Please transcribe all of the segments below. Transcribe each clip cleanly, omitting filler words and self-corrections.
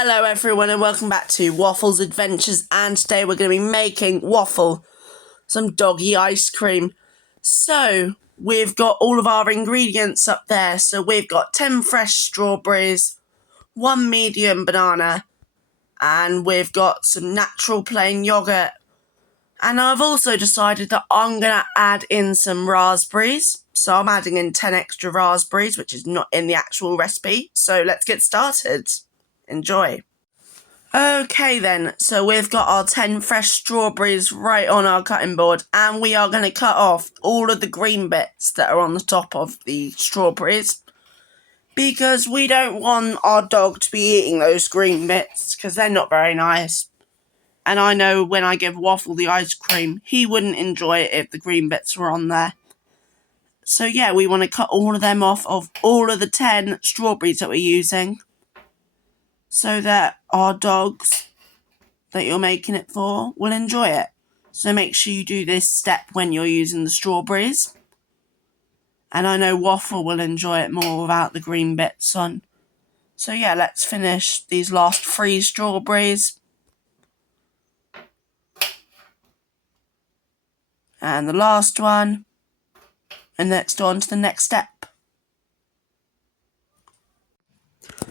Hello everyone and welcome back to Waffle's Adventures, and today we're going to be making waffle, some doggy ice cream. So we've got all of our ingredients up there. So we've got 10 fresh strawberries, 1 medium banana, and we've got some natural plain yogurt. And I've also decided that I'm going to add in some raspberries. So I'm adding in 10 extra raspberries, which is not in the actual recipe. So let's get started. Enjoy. Okay then, so we've got our 10 fresh strawberries right on our cutting board, and we are going to cut off all of the green bits that are on the top of the strawberries, because we don't want our dog to be eating those green bits, because they're not very nice. And I know when I give Waffle the ice cream, he wouldn't enjoy it if the green bits were on there. So yeah, we want to cut all of them off of all of the 10 strawberries that we're using, so that our dogs that you're making it for will enjoy it. So make sure you do this step when you're using the strawberries. And I know Waffle will enjoy it more without the green bits on. So yeah, let's finish these last 3 strawberries. And the last one. And next on to the next step.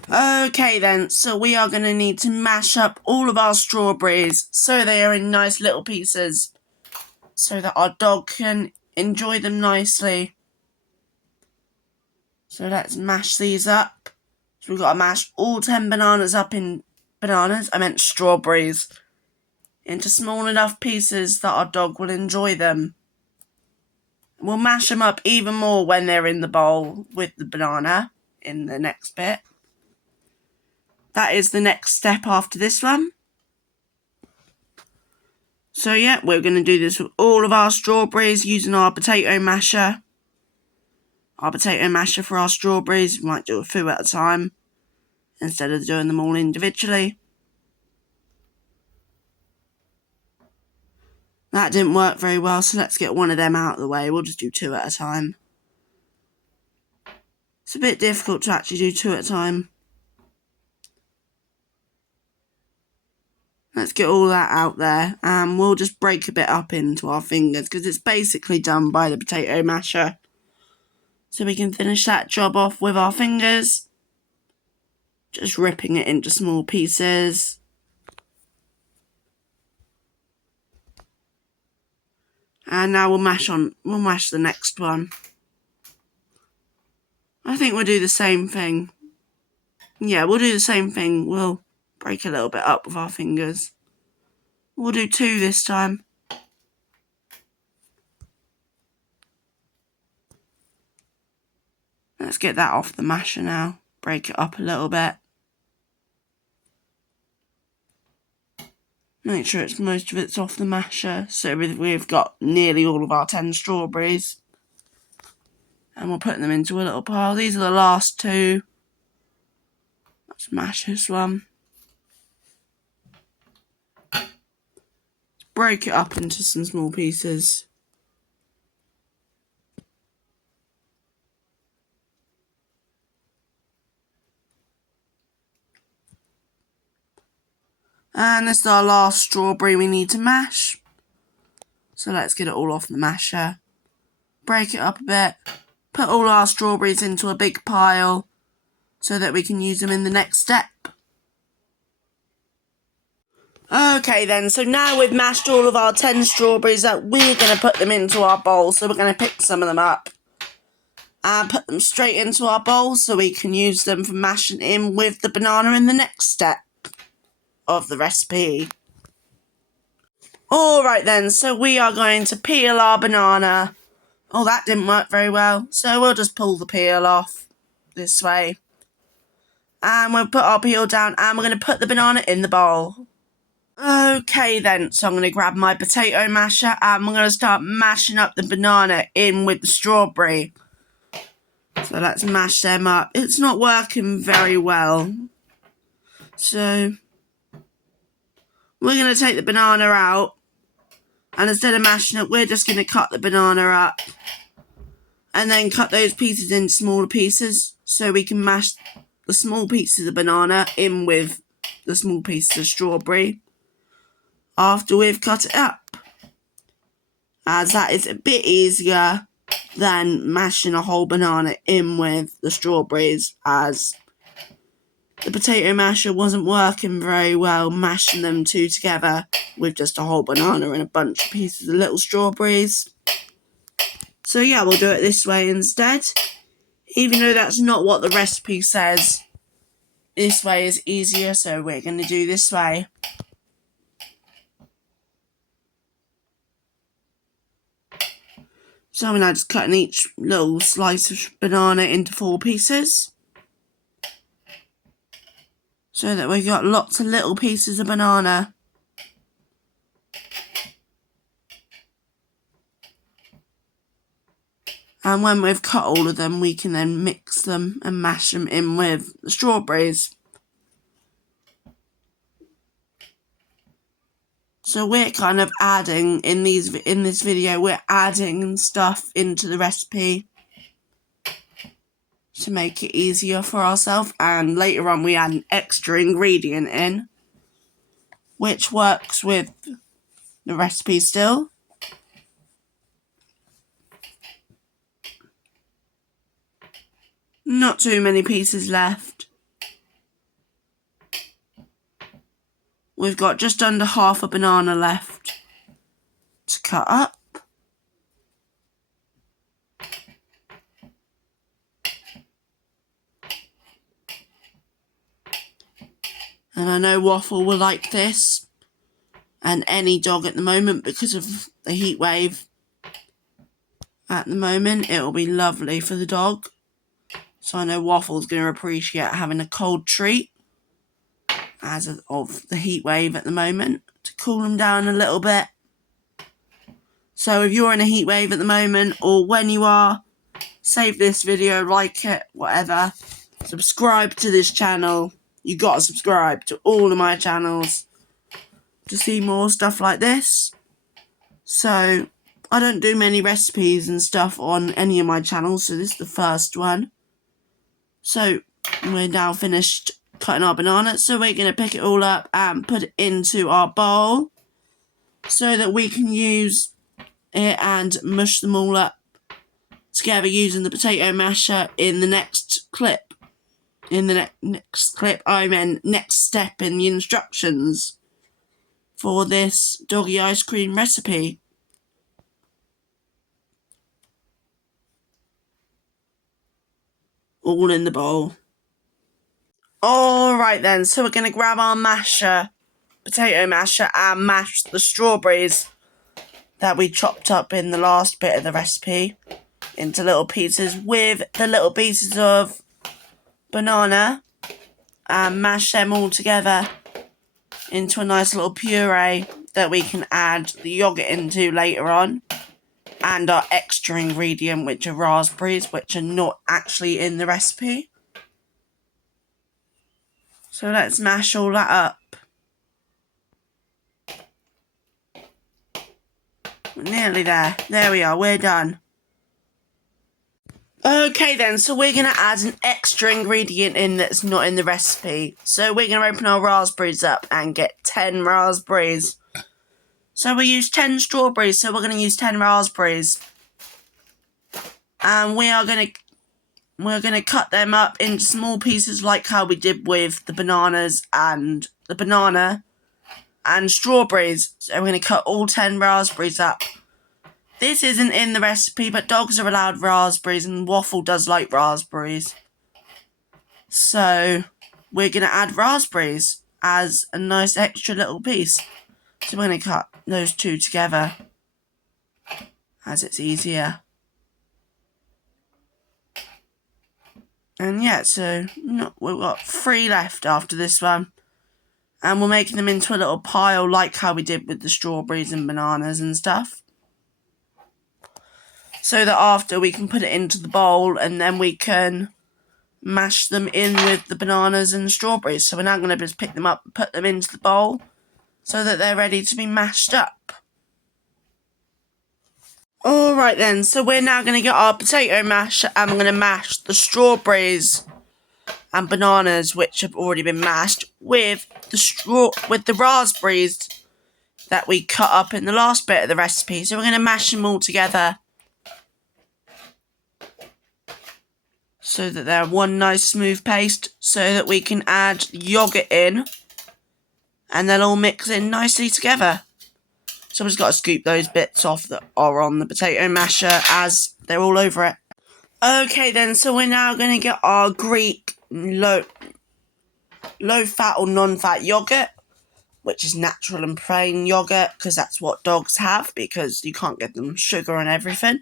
Okay then, so we are going to need to mash up all of our strawberries so they are in nice little pieces, so that our dog can enjoy them nicely. So let's mash these up. So we've got to mash all 10 bananas up in strawberries, into small enough pieces that our dog will enjoy them. We'll mash them up even more when they're in the bowl with the banana in the next bit. That is the next step after this one. So yeah, we're going to do this with all of our strawberries using our potato masher. Our potato masher for our strawberries. We might do a few at a time instead of doing them all individually. That didn't work very well, so let's get one of them out of the way. We'll just do 2 at a time. It's a bit difficult to actually do 2 at a time. Let's get all that out there, and we'll just break a bit up into our fingers, because it's basically done by the potato masher. So we can finish that job off with our fingers, just ripping it into small pieces. And now we'll mash the next one. I think we'll do the same thing. Yeah, we'll do the same thing. We'll break a little bit up with our fingers. We'll do 2 this time. Let's get that off the masher now. Break it up a little bit. Make sure most of it's off the masher. So we've got nearly all of our 10 strawberries. And we'll put them into a little pile. These are the last 2. Let's mash this one. Break it up into some small pieces. And this is our last strawberry we need to mash. So let's get it all off the masher. Break it up a bit. Put all our strawberries into a big pile so that we can use them in the next step. Okay then, so now we've mashed all of our 10 strawberries up, we're going to put them into our bowl. So we're going to pick some of them up and put them straight into our bowl so we can use them for mashing in with the banana in the next step of the recipe. Alright then, so we are going to peel our banana. Oh, that didn't work very well, so we'll just pull the peel off this way. And we'll put our peel down and we're going to put the banana in the bowl. Okay then, so I'm going to grab my potato masher and we're going to start mashing up the banana in with the strawberry. So let's mash them up. It's not working very well. So we're going to take the banana out, and instead of mashing it, we're just going to cut the banana up and then cut those pieces into smaller pieces so we can mash the small pieces of banana in with the small pieces of strawberry after we've cut it up, as that is a bit easier than mashing a whole banana in with the strawberries, as the potato masher wasn't working very well mashing them two together with just a whole banana and a bunch of pieces of little strawberries. So yeah, we'll do it this way instead. Even though that's not what the recipe says, this way is easier, so we're going to do this way. So I'm now just cutting each little slice of banana into 4 pieces, so that we've got lots of little pieces of banana. And when we've cut all of them, we can then mix them and mash them in with the strawberries. So we're kind of adding, in this video, we're adding stuff into the recipe to make it easier for ourselves. And later on we add an extra ingredient in, which works with the recipe still. Not too many pieces left. We've got just under half a banana left to cut up. And I know Waffle will like this, and any dog at the moment, because of the heat wave at the moment. It'll be lovely for the dog. So I know Waffle's going to appreciate having a cold treat as of the heat wave at the moment, to cool them down a little bit. So if you're in a heat wave at the moment, or when you are, save this video, like it, whatever. Subscribe to this channel. You gotta subscribe to all of my channels to see more stuff like this. So I don't do many recipes and stuff on any of my channels, so this is the first one. So we're now finished cutting our banana, so we're going to pick it all up and put it into our bowl so that we can use it and mush them all up together using the potato masher in the next clip. In the next clip, I meant next step in the instructions for this doggy ice cream recipe. All in the bowl. Alright then, so we're going to grab our masher, potato masher, and mash the strawberries that we chopped up in the last bit of the recipe into little pieces with the little pieces of banana, and mash them all together into a nice little puree that we can add the yogurt into later on, and our extra ingredient, which are raspberries, which are not actually in the recipe. So let's mash all that up. We're nearly there. There we are, we're done. Okay then, so we're going to add an extra ingredient in that's not in the recipe. So we're going to open our raspberries up and get 10 raspberries. So we use 10 strawberries, so we're going to use 10 raspberries. And we're going to cut them up into small pieces like how we did with the bananas and the banana and strawberries. So we're going to cut all 10 raspberries up. This isn't in the recipe, but dogs are allowed raspberries, and Waffle does like raspberries. So we're going to add raspberries as a nice extra little piece. So we're going to cut those two together as it's easier. And yeah, so we've got 3 left after this one. And we're making them into a little pile like how we did with the strawberries and bananas and stuff. So that after we can put it into the bowl and then we can mash them in with the bananas and strawberries. So we're now going to just pick them up and put them into the bowl so that they're ready to be mashed up. Alright then, so we're now going to get our potato masher and we're going to mash the strawberries and bananas, which have already been mashed, with the raspberries that we cut up in the last bit of the recipe. So we're going to mash them all together so that they're one nice smooth paste, so that we can add yogurt in and they'll all mix in nicely together. So we've just got to scoop those bits off that are on the potato masher as they're all over it. Okay then, so we're now going to get our Greek low fat or non-fat yogurt, which is natural and plain yogurt, because that's what dogs have, because you can't get them sugar and everything.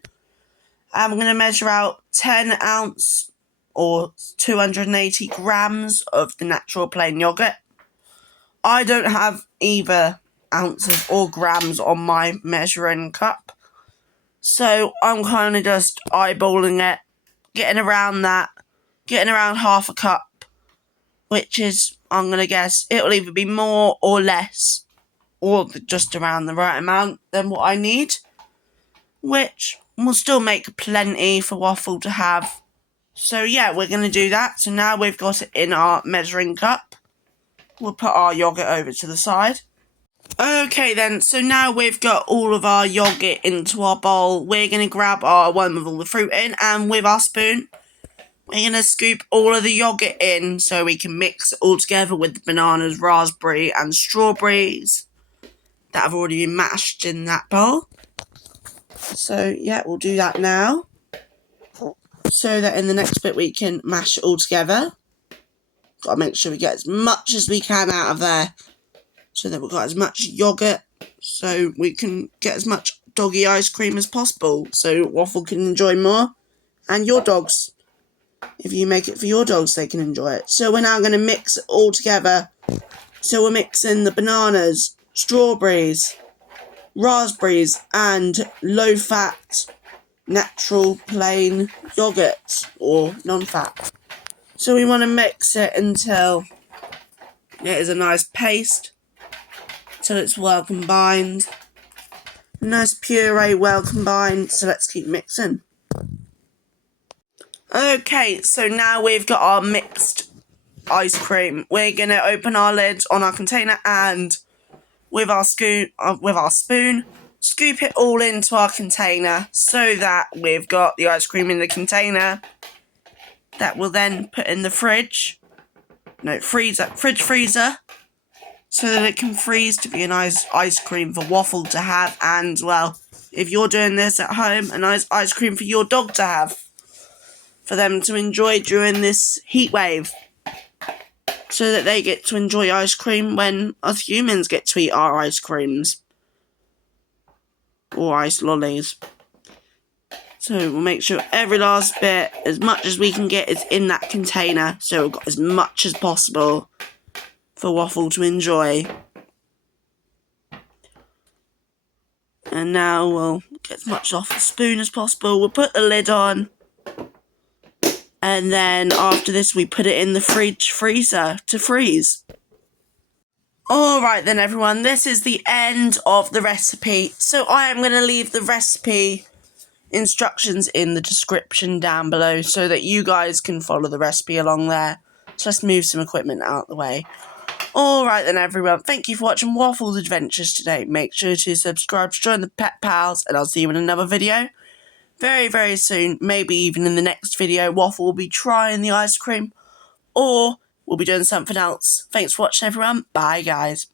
I'm going to measure out 10 ounce or 280 grams of the natural plain yogurt. I don't have either ounces or grams on my measuring cup, so I'm kind of just eyeballing it, getting around half a cup, which is, I'm going to guess, it'll either be more or less, or just around the right amount than what I need, which will still make plenty for Waffle to have. So yeah, we're going to do that. So now we've got it in our measuring cup. We'll put our yogurt over to the side. Okay then, so now we've got all of our yogurt into our bowl. We're going to grab our one with all the fruit in, and with our spoon, we're going to scoop all of the yogurt in so we can mix it all together with the bananas, raspberry and strawberries that have already been mashed in that bowl. So yeah, we'll do that now, so that in the next bit we can mash it all together. Got to make sure we get as much as we can out of there, so that we've got as much yogurt, so we can get as much doggy ice cream as possible, so Waffle can enjoy more, and your dogs, if you make it for your dogs, they can enjoy it. So we're now going to mix it all together. So we're mixing the bananas, strawberries, raspberries, and low-fat, natural plain yogurt, or non-fat. So we want to mix it until it is a nice paste, till it's well combined. A nice puree, well combined, so let's keep mixing. Okay, so now we've got our mixed ice cream. We're going to open our lid on our container and with our spoon, scoop it all into our container so that we've got the ice cream in the container that we'll then put in the freezer, so that it can freeze to be a nice ice cream for Waffle to have, and, well, if you're doing this at home, a nice ice cream for your dog to have, for them to enjoy during this heat wave, so that they get to enjoy ice cream when us humans get to eat our ice creams, or ice lollies. So we'll make sure every last bit, as much as we can get, is in that container, so we've got as much as possible for Waffle to enjoy. And now we'll get as much off the spoon as possible. We'll put the lid on, and then after this we put it in the freezer to freeze. Alright then everyone, this is the end of the recipe. So I am going to leave the recipe instructions in the description down below so that you guys can follow the recipe along there. So let's move some equipment out of the way. Alright then everyone, thank you for watching Waffle's Adventures today. Make sure to subscribe to join the Pet Pals, and I'll see you in another video very, very soon. Maybe even in the next video, Waffle will be trying the ice cream, or we'll be doing something else. Thanks for watching everyone. Bye guys.